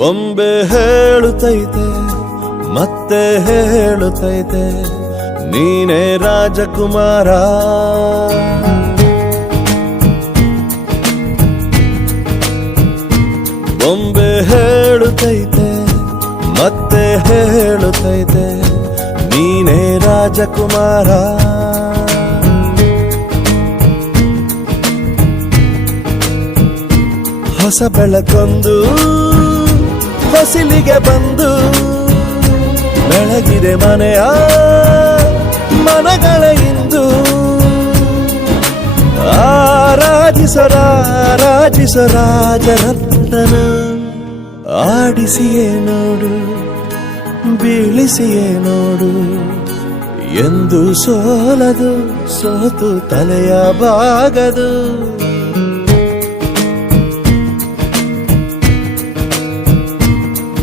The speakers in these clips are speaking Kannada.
ಬೊಂಬೆ ಹೇಳುತ್ತೈತೆ ಮತ್ತೆ ಹೇಳುತ್ತೈತೆ ನೀನೇ ರಾಜಕುಮಾರ. ಬೊಂಬೆ ಹೇಳುತ್ತೈತೆ ಮತ್ತೆ ಹೇಳುತ್ತೈತೆ ನೀನೇ ರಾಜಕುಮಾರ. ಹೊಸ ಬೆಳಕೊಂದು ಹೊಸಿಲಿಗೆ ಬಂದು ಬೆಳಗಿದೆ ಮನೆಯ ಮನಗಳ ಇಂದು. ಆರಾಧಿಸೋ ರಾಜರತ್ನನ ಆಡಿಸಿಯೇ ನೋಡು ಬೀಳಿಸಿಯೇ ನೋಡು ಎಂದು ಸೋಲದು ಸೋತು ತಲೆಯ ಬಾಗದು.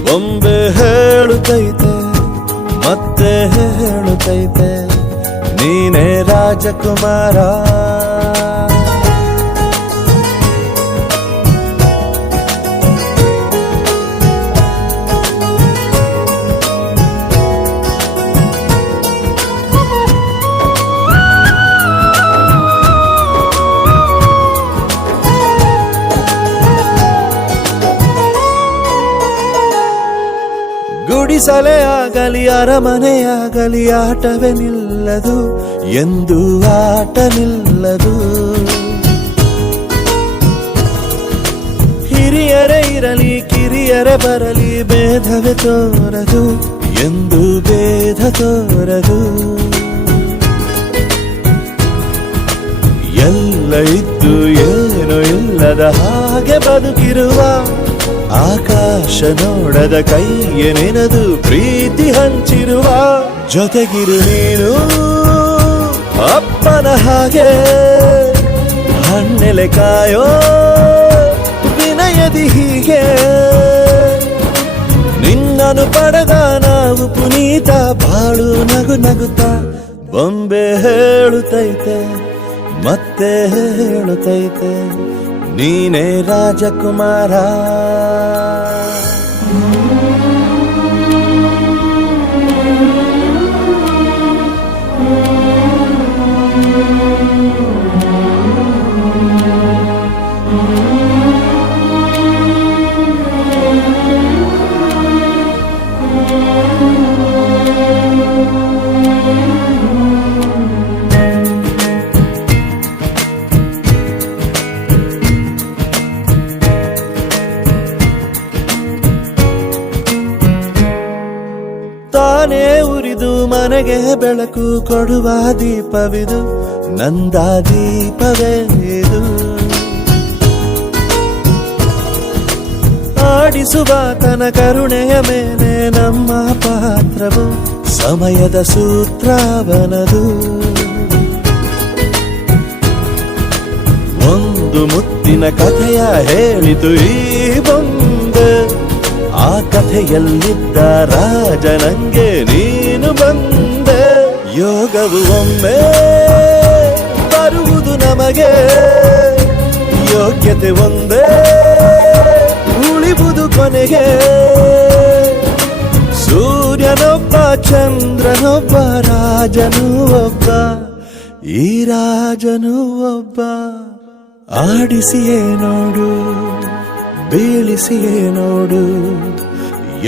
ಬೊಂಬೆ ಹೇಳುತ್ತೈತೆ ಮತ್ತೆ ಹೇಳುತ್ತೈತೆ ನೀನೇ ರಾಜಕುಮಾರ. ಗುಡಿಸಲೇ ಆಗಲಿ ಅರಮನೆಯಾಗಲಿ ಆಟವೇ ನಿಲ್ಲದು ಎಂದು ಆಟ ನಿಲ್ಲದು. ಹಿರಿಯರೇ ಇರಲಿ ಕಿರಿಯರೇ ಬರಲಿ ಭೇದವೇ ತೋರದು ಎಂದು ಭೇದ ತೋರದು. ಎಲ್ಲ ಇದ್ದು ಏನೋ ಇಲ್ಲದ ಹಾಗೆ ಬದುಕಿರುವ ಆಕಾಶ ನೋಡದ ಕೈಯೇ ನೆನೆದು ಪ್ರೀತಿ ಹಂಚಿರುವ. ಜೊತೆಗಿರು ನೀನು ಅಪ್ಪನ ಹಾಗೆ ಹಣ್ಣೆಲೆ ಕಾಯೋ ವಿನಯದಿ ಹೀಗೆ. ನಿನ್ನನ್ನು ಪಡೆದ ನಾವು ಪುನೀತ ಬಾಳು ನಗು ನಗುತ್ತಾ. ಬೊಂಬೆ ಹೇಳುತ್ತೈತೆ ಮತ್ತೆ ಹೇಳುತ್ತೈತೆ ನೀನೇ ರಾಜಕುಮಾರ. ತಾನೇ ಉರಿದು ಮನೆಗೆ ಬೆಳಕು ಕೊಡುವ ದೀಪವಿದು ನಂದ ದೀಪವೇ ಇದು. ಆಡಿಸುವ ತನ ಕರುಣೆಯ ಮೇಲೆ ನಮ್ಮ ಪಾತ್ರವು ಸಮಯದ ಸೂತ್ರವನದು. ಒಂದು ಮುತ್ತಿನ ಕಥೆಯ ಹೇಳಿತು ಈ ಬೊಂಬೆ. ಆ ಕಥೆಯಲ್ಲಿದ್ದ ರಾಜ ನಂಗೆ ನೀನು ಬಂದೆ. ಯೋಗವು ಒಮ್ಮೆ ಬರುವುದು ನಮಗೆ ಯೋಗ್ಯತೆ ಒಂದೇ ಉಳಿವುದು ಕೊನೆಗೆ. ಸೂರ್ಯನೊಬ್ಬ ಚಂದ್ರನೊಬ್ಬ ರಾಜನು ಒಬ್ಬ ಈ ರಾಜನು ಒಬ್ಬ. ಆಡಿಸಿಯೇ ನೋಡು ಬೀಳಿಸಿಯೇ ನೋಡು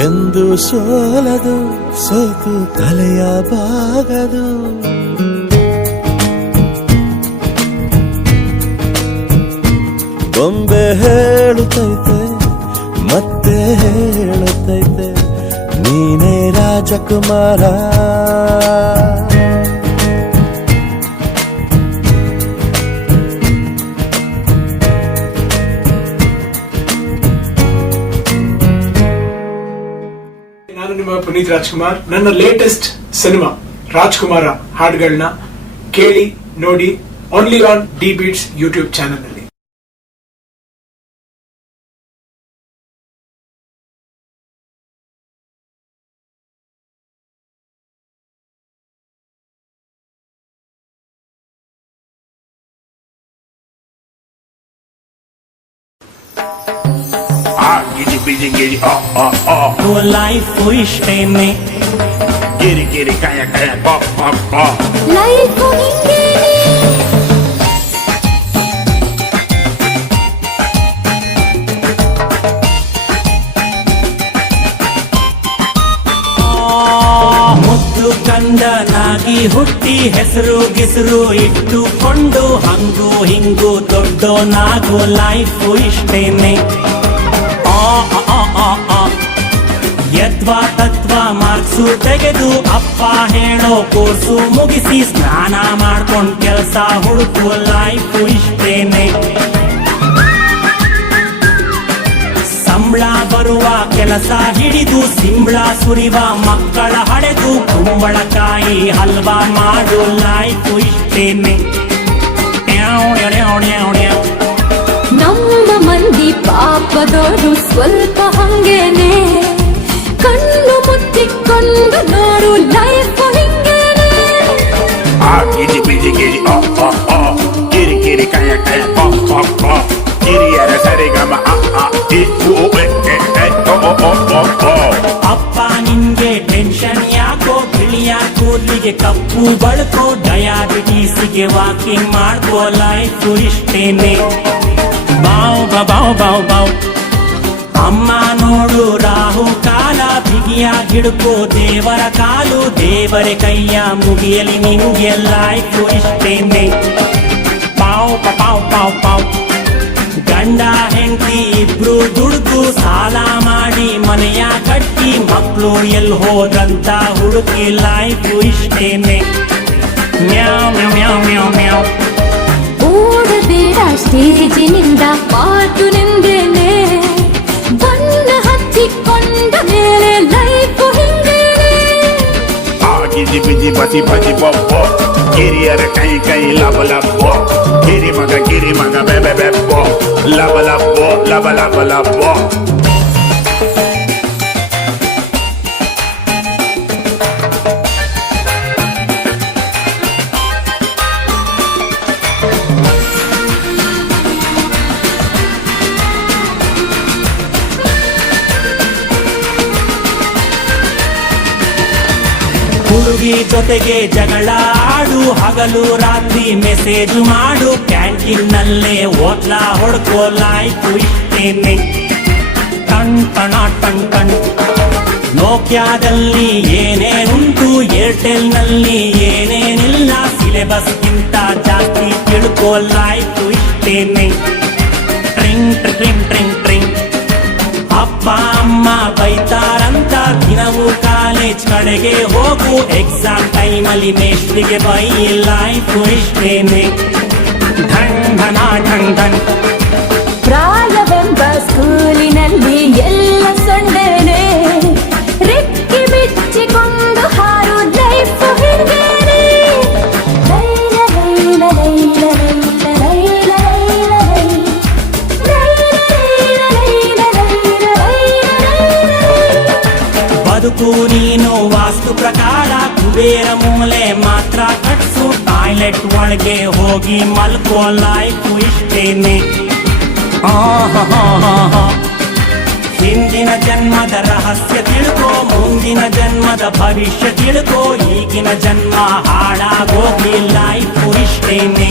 ಎಂದು ಸೋಲದು ಸೋತು ತಲೆಯ ಬಾಗದು. ಬೊಂಬೆ ಹೇಳುತ್ತೈತೆ ಮತ್ತೆ ಹೇಳುತ್ತೈತೆ ನೀನೇ ರಾಜಕುಮಾರ. ನಾನು ನಿಮ್ಮ ಪುನೀತ್ ರಾಜ್ಕುಮಾರ್. ನನ್ನ ಲೇಟೆಸ್ಟ್ ಸಿನಿಮಾ ರಾಜ್ಕುಮಾರ ಹಾಡುಗಳನ್ನ ಕೇಳಿ ನೋಡಿ only on the beats YouTube channel. busy, giddy, life ಇಷ್ಟೇನೆ giddy, giddy, kaya, ಲೈಫ್ ಹಿಂಗೇನೆ ಮುದ್ದು ಕಂದನಾಗಿ ಹುಟ್ಟಿ ಹೆಸರು ಗಿಸರು ಇಟ್ಟುಕೊಂಡು ಹಂಗು ಹಿಂಗು ದೊಡ್ಡೋನಾಗೋ ಲೈಫ್ ಇಷ್ಟೇನೆ ಯದ್ವಾ ತತ್ವ ಮಾರ್ಕ್ಸು ತೆಗೆದು ಅಪ್ಪ ಹೇಳೋ ಕೋರ್ಸು ಮುಗಿಸಿ ಸ್ನಾನ ಮಾಡ್ಕೊಂಡ್ ಕೆಲಸ ಹುಡುಕು ಲೈಫ್ ಇಷ್ಟೇನೆ ಸಂಬಳ ಬರುವ ಕೆಲಸ ಹಿಡಿದು ಸಿಂಬಳ ಸುರಿವ ಮಕ್ಕಳ ಹಡೆದು ಕುಂಬಳಕಾಯಿ ಹಲ್ವಾ ಮಾಡು ಲೈಫ್ ಇಷ್ಟೇನೆ ನಮ್ಮ ಮಂದಿ ಪಾಪದವರು ಸ್ವಲ್ಪ ಹಂಗೇನೆ ಕಣ್ಣು ಮುಚ್ಚಿಕೊಂಡು ನೋಡು life ಹಿಂಗೇನೆ giddy, busy, giddy, giddy, giddy, kaya, giddy, yada, sarigama, ಅಪ್ಪ ನಿನ್ಗೆ ಟೆನ್ಷನ್ ಯಾಕೋ ಬಿಳಿಯ ಕೂದಲಿಗೆ ಕಪ್ಪು ಬಳ್ಕೋ ಡಯಾಬಿಟೀಸ್ಗೆ ವಾಕಿಂಗ್ ಮಾಡ್ಕೋ ಲೈಫ್ ಇಷ್ಟೇನೆ ಬಾವ್ ಬಾವ್ ಬಾವ್ ಬಾವ್ ಅಮ್ಮ ನೋಡು ರಾಹು ಕಾಲ ಬಿಗಿಯಾಗಿ ಹಿಡ್ಕೋ ದೇವರ ಕಾಲು ದೇವರ ಕೈಯ ಮುಗಿಯಲಿ ನಿನ್ಗೆ ಲೈಫ್ ಇಷ್ಟೇನೆ ಪಾವ್ ಪಾವ್ ಪಾವ್ ಪಾವ್ ಗಂಡ ಹೆಂಡತಿ ಇಬ್ರು ದುಡ್ದು ಸಾಲ ಮಾಡಿ ಮನೆಯ ಕಟ್ಟಿ ಮಕ್ಕಳು ಎಲ್ಲಿ ಹೋದಂತ ಹುಡುಕಿ ಲೈಫ್ ಇಷ್ಟೇನೆ ಮ್ಯಾವ್ ಮ್ಯಾವ್ ಮ್ಯಾವ್ ಮ್ಯಾವ್ ಮ್ಯಾವ್ ಓಡಬೇಡ ಸ್ಟೇಜಿನಿಂದ ಪಾಟು ನಿಂದೇನೆ ಬಣ್ಣ ಹಚ್ಚಿಕೊಂಡ ಮೇಲೆ life ಹಿಂಗೇನೆ giddy, busy, bati, bati, giddy, yada, kaya, lava, giddy, maga, bebe, lava. ಹುಡುಗಿ ಜೊತೆಗೆ ಜಗಳ ಆಡು ಹಗಲು ರಾತ್ರಿ ಮೆಸೇಜ್ ಮಾಡು ಕ್ಯಾಂಟೀನ್ ನಲ್ಲೇ ಓದ್ಲಾ ಹೊಡ್ಕೋ ಲೈಫ್ ಇಷ್ಟೇನೆ ಟಣ್ ಟಣ ಟಣ್ ಟಣ್ ನೋಕ್ಯಾದಲ್ಲಿ ಏನೇನುಂಟು ಏರ್ಟೆಲ್ ನಲ್ಲಿ ಏನೇನಿಲ್ಲ ಸಿಲೆಬಸ್ಗಿಂತ ಜಾಸ್ತಿ ತಿಳ್ಕೋ ಲೈಫ್ ಇಷ್ಟೇನೆ ಟ್ರಿಂಗ್ ಟ್ರಿಂಗ್ ಟ್ರಿಂಗ್ ಟ್ರಿಂಗ್ ಅಪ್ಪ ಅಮ್ಮ ಬೈತಾರಂತ ದಿನವೂ ಕಾಲೇಜ್ ಕಡೆಗೆ ಹೋಗು ಎಕ್ಸಾಮ್ ಟೈಮಲ್ಲಿ ಮೇಷ್ಟ್ರಿಗೆ ಬೈ ಲೈಫ್ ಇಷ್ಟೇನೆ ಧನ್ ಧನ ಧನ್ ಧನ್ ಪ್ರಾಯವೆಂಬ ಸ್ಕೂಲಿನಲ್ಲಿ ಎಲ್ಲ ಸೊಂಡೇನೆ ರೆಕ್ಕೆ ಬಿಚ್ಚಿಕೊಂಡು ಹಾರು ಲೈಫ್ ಹಿಂಗೇನೆ ಲೈಲ ಲೈಲ ಲೈಲ ಲೈಲ ಲೈಲ ಬದುಕು ನೀನು ವಾಸ್ತು ಪ್ರಕಾರ ಕುಬೇರ ಮೂಲೆ ಮಾತ್ರ ಕಟ್ಸು ಟಾಯ್ಲೆಟ್ ಒಳಗೆ ಹೋಗಿ ಮಲ್ಕೋ ಲೈಫ್ ಇಷ್ಟೇನೆ ಹಿಂದಿನ ಜನ್ಮದ ರಹಸ್ಯ ತಿಳ್ಕೋ ಮುಂದಿನ ಜನ್ಮದ ಭವಿಷ್ಯ ತಿಳ್ಕೋ ಈಗಿನ ಜನ್ಮ ಹಾಳಾಗೋಗಿ ಲೈಫ್ ಇಷ್ಟೇನೆ